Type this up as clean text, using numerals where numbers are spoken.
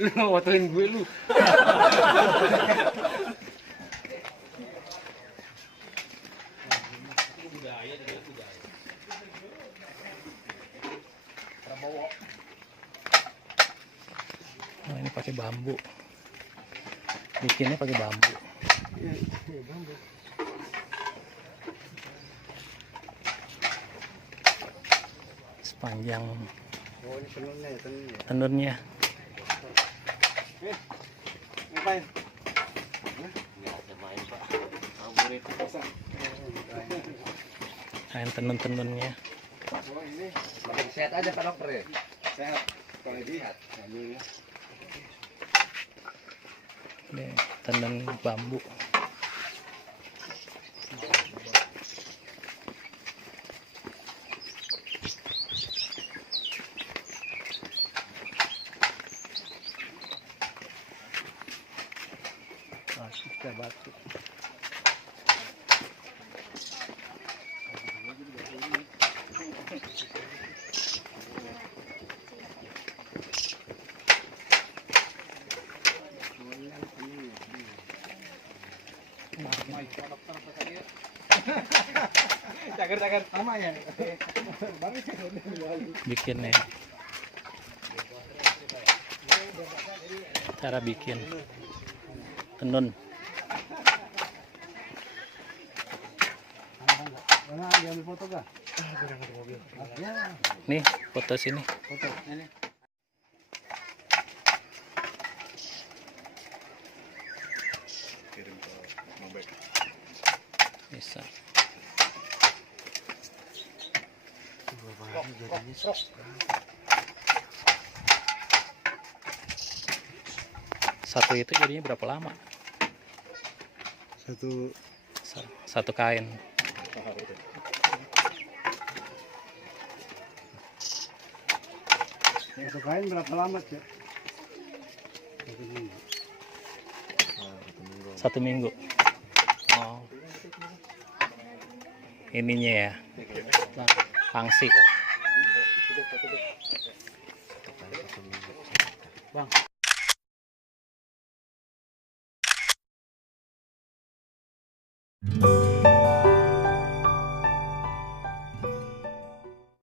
Lu ngotoin gue lu. Nah, ini pakai bambu. Bikinnya pakai bambu. Sepanjang tenunnya. Ngapain? Kain tenun-tenunnya. Sehat aja Pak Dokter ya? Sehat. Kalau lihat, alhamdulillah. Ini tenun bambu. Kita batu. Cagar-cagar sama ya. Bikinnya. Cara bikin tenun. Mana ambil foto kah? Nih, foto sini. Foto ini. Kirim ke Mabek. Bisa. Satu itu jadinya berapa lama? Satu kain. Satu kain berapa lama sih? 1 minggu. Oh. Ininya ya. Pangsi. Bang.